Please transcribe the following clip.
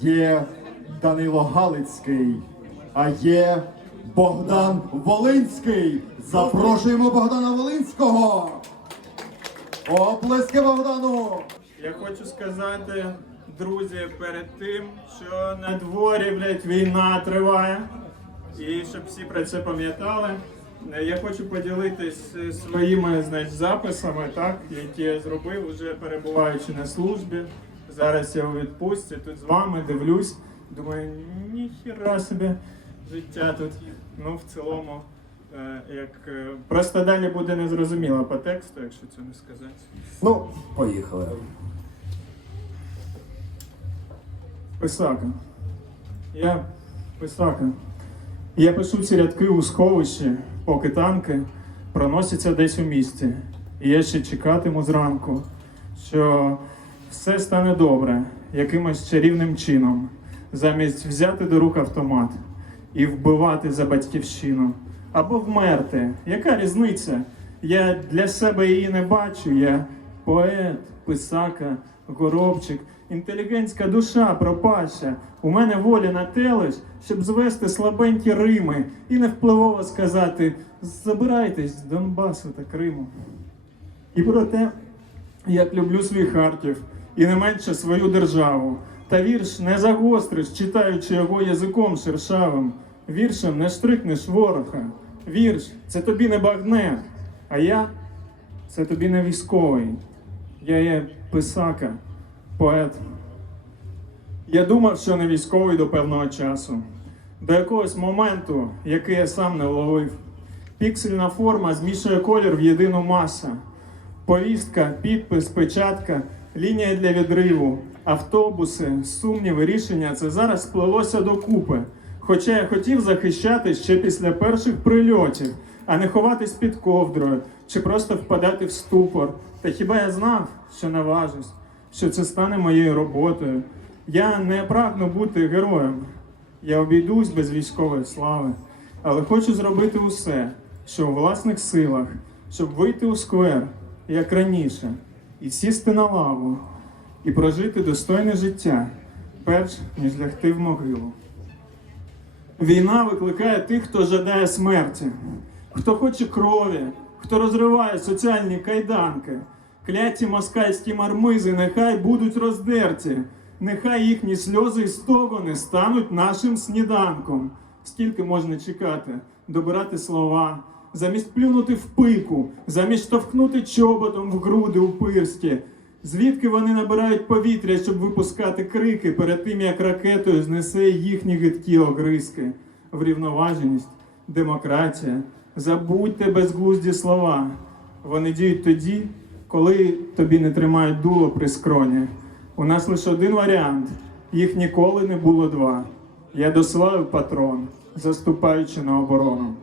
є Данило Галицький, а є Богдан Волинський. Запрошуємо Богдана Волинського. Оплески Богдану! Я хочу сказати, друзі, перед тим, що на дворі, блядь, війна триває, і щоб всі про це пам'ятали, е, я хочу поділитись е, своїми значить, записами, так, які я зробив, уже перебуваючи на службі. Зараз я у відпустці, тут з вами дивлюсь. Думаю, ніхіра собі життя тут. Ну, в цілому, е, як е, просто далі буде незрозуміло по тексту, якщо це не сказати. Ну, поїхали. Писака. Я писака. Я пишу ці рядки у сховищі, поки танки проносяться десь у місті. І я ще чекатиму зранку, що все стане добре якимось чарівним чином, замість взяти до рук автомат і вбивати за батьківщину. Або вмерти. Яка різниця? Я для себе її не бачу. Я поет, писака, горобчик, інтелігентська душа пропаща. У мене волі на телеш, щоб звести слабенькі Рими і невпливово сказати забирайтесь з Донбасу та Криму. І проте, як люблю свій Харків і не менше свою державу. Та вірш не загостриш, читаючи його язиком шершавим. Віршем не штрикнеш ворога. Вірш це тобі не багне, а я це тобі не військовий. Я є писака, поет. Я думав, що не військовий до певного часу, до якогось моменту, який я сам не вловив. Піксельна форма змішує колір в єдину масу. Повістка, підпис, печатка, лінія для відриву, автобуси, сумніви, рішення це зараз сплелося докупи. Хоча я хотів захищати ще після перших прильотів, а не ховатись під ковдрою чи просто впадати в ступор. Та хіба я знав, що наважусь, що це стане моєю роботою? Я не прагну бути героєм. Я обійдусь без військової слави, але хочу зробити усе, що у власних силах, щоб вийти у сквер, як раніше, і сісти на лаву, і прожити достойне життя, перш ніж лягти в могилу. Війна викликає тих, хто жадає смерті, хто хоче крові, хто розриває соціальні кайданки. Кляті москальські мармизи нехай будуть роздерті, нехай їхні сльози і стогони стануть нашим сніданком. Скільки можна чекати, добирати слова, замість плюнути в пику, замість штовхнути чоботом в груди упирські. Звідки вони набирають повітря, щоб випускати крики перед тим, як ракетою знесе їхні гидкі огризки? Врівноваженість, демократія. Забудьте безглузді слова. Вони діють тоді, коли тобі не тримають дуло при скроні. У нас лише один варіант. Їх ніколи не було два. Я дослав патрон, заступаючи на оборону.